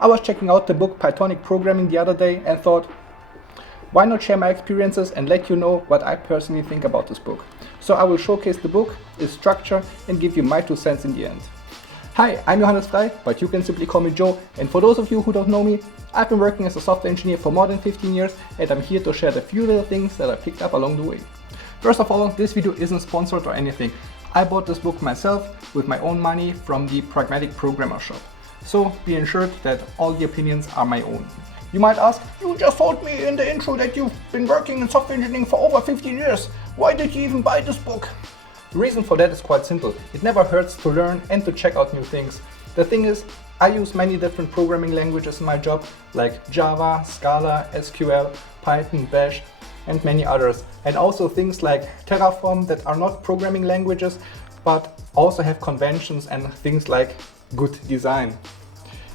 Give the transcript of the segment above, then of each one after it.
I was checking out the book Pythonic Programming the other day and thought, why not share my experiences and let you know what I personally think about this book. So I will showcase the book, its structure, and give you my 2 cents in the end. Hi, I'm Johannes Frey, but you can simply call me Joe, and for those of you who don't know me, I've been working as a software engineer for more than 15 years, and I'm here to share the few little things that I picked up along the way. First of all, this video isn't sponsored or anything. I bought this book myself with my own money from the Pragmatic Programmer shop. So be assured that all the opinions are my own. You might ask, you just told me in the intro that you've been working in software engineering for over 15 years. Why did you even buy this book? The reason for that is quite simple. It never hurts to learn and to check out new things. The thing is, I use many different programming languages in my job, like Java, Scala, SQL, Python, Bash, and many others. And also things like Terraform that are not programming languages, but also have conventions and things like good design.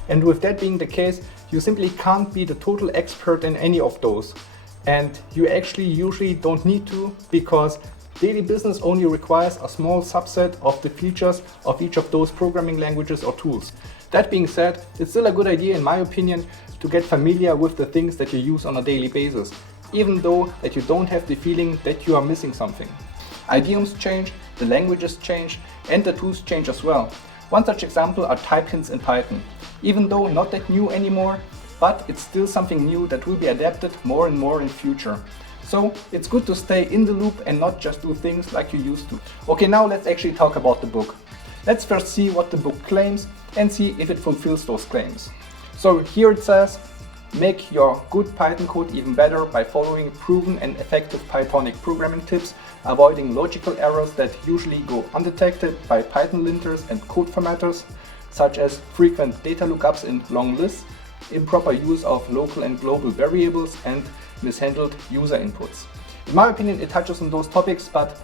And with that being the case, you simply can't be the total expert in any of those. And you actually usually don't need to, because daily business only requires a small subset of the features of each of those programming languages or tools. That being said, it's still a good idea, in my opinion, to get familiar with the things that you use on a daily basis, even though that you don't have the feeling that you are missing something. Idioms change, the languages change, and the tools change as well. One such example are type hints in Python. Even though not that new anymore, but it's still something new that will be adapted more and more in future. So it's good to stay in the loop and not just do things like you used to. Okay, now let's actually talk about the book. Let's first see what the book claims and see if it fulfills those claims. So here it says, make your good Python code even better by following proven and effective Pythonic programming tips, avoiding logical errors that usually go undetected by Python linters and code formatters, such as frequent data lookups in long lists, improper use of local and global variables, and mishandled user inputs. In my opinion, it touches on those topics, but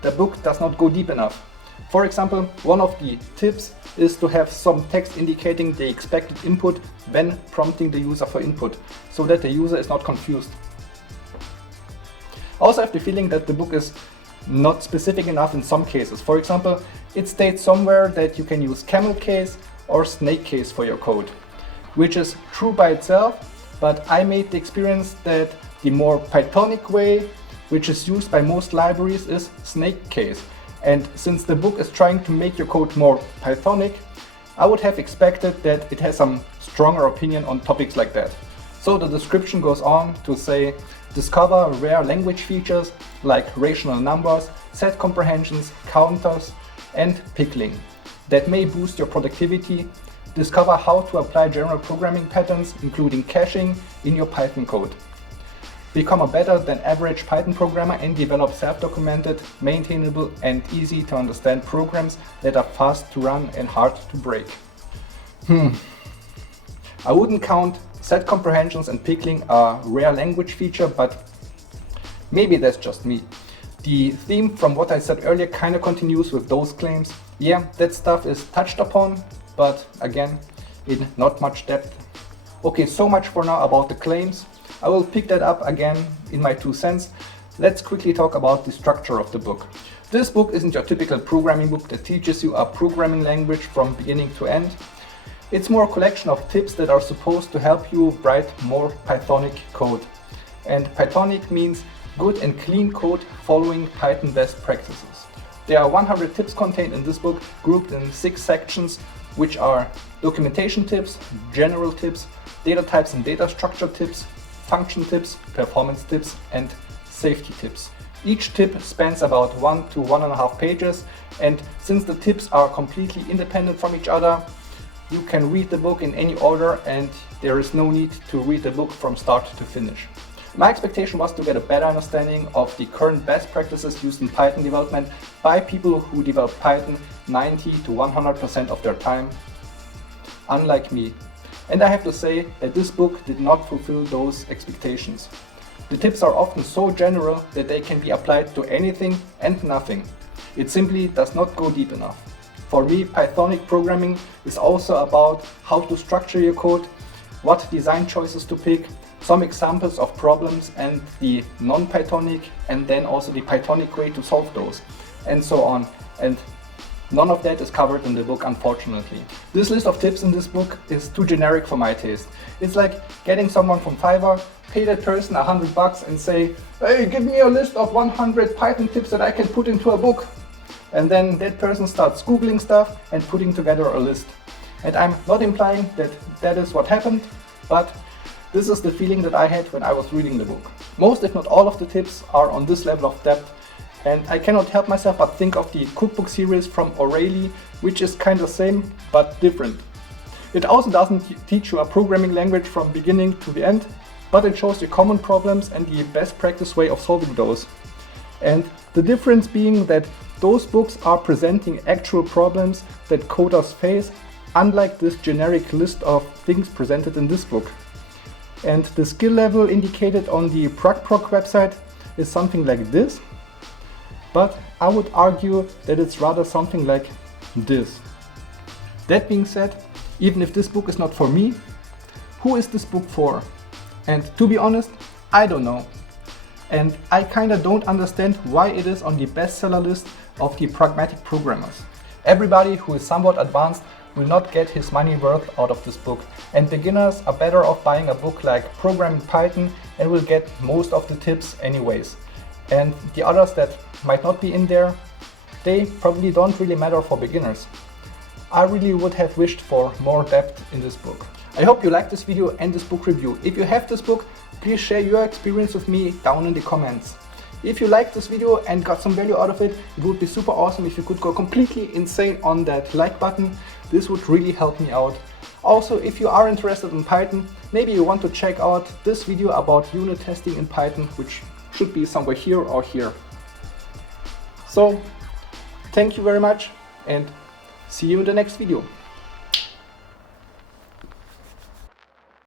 the book does not go deep enough. For example, one of the tips is to have some text indicating the expected input when prompting the user for input, so that the user is not confused. I also have the feeling that the book is not specific enough in some cases. For example, it states somewhere that you can use camel case or snake case for your code, which is true by itself, but I made the experience that the more Pythonic way, which is used by most libraries, is snake case. And since the book is trying to make your code more Pythonic, I would have expected that it has some stronger opinion on topics like that. So the description goes on to say, discover rare language features like rational numbers, set comprehensions, counters, and pickling that may boost your productivity. Discover how to apply general programming patterns, including caching, in your Python code. Become a better than average Python programmer and develop self-documented, maintainable, and easy to understand programs that are fast to run and hard to break. I wouldn't count set comprehensions and pickling a rare language feature, but maybe that's just me. The theme from what I said earlier kind of continues with those claims. Yeah, that stuff is touched upon, but again, in not much depth. Okay, so much for now about the claims. I will pick that up again in my 2 cents. Let's quickly talk about the structure of the book. This book isn't your typical programming book that teaches you a programming language from beginning to end. It's more a collection of tips that are supposed to help you write more Pythonic code. And Pythonic means good and clean code following Python best practices. There are 100 tips contained in this book, grouped in 6 sections, which are documentation tips, general tips, data types and data structure tips, function tips, performance tips, and safety tips. Each tip spans about 1 to 1.5 pages, and since the tips are completely independent from each other, you can read the book in any order and there is no need to read the book from start to finish. My expectation was to get a better understanding of the current best practices used in Python development by people who develop Python 90 to 100% of their time, unlike me. And I have to say that this book did not fulfill those expectations. The tips are often so general that they can be applied to anything and nothing. It simply does not go deep enough. For me, Pythonic programming is also about how to structure your code, what design choices to pick, some examples of problems and the non-Pythonic and then also the Pythonic way to solve those, and so on. And None of that is covered in the book, unfortunately. This list of tips in this book is too generic for my taste. It's like getting someone from Fiverr, pay that person $100 and say, hey, give me a list of 100 Python tips that I can put into a book. And then that person starts Googling stuff and putting together a list. And I'm not implying that that is what happened, but this is the feeling that I had when I was reading the book. Most, if not all, of the tips are on this level of depth, and I cannot help myself but think of the cookbook series from OReilly, which is kind of same but different. It also doesn't teach you a programming language from beginning to the end, but it shows you common problems and the best practice way of solving those. And the difference being that those books are presenting actual problems that coders face, unlike this generic list of things presented in this book. And the skill level indicated on the ProgProg website is something like this, but I would argue that it's rather something like this. That being said, even if this book is not for me, who is this book for? And to be honest, I don't know. And I kinda don't understand why it is on the bestseller list of the pragmatic programmers. Everybody who is somewhat advanced will not get his money worth out of this book, and beginners are better off buying a book like Programming Python and will get most of the tips anyways. And the others that might not be in there, they probably don't really matter for beginners. I really would have wished for more depth in this book. I hope you liked this video and this book review. If you have this book, please share your experience with me down in the comments. If you liked this video and got some value out of it, it would be super awesome if you could go completely insane on that like button. This would really help me out. Also, if you are interested in Python, maybe you want to check out this video about unit testing in Python, which should be somewhere here or here. So, thank you very much and see you in the next video.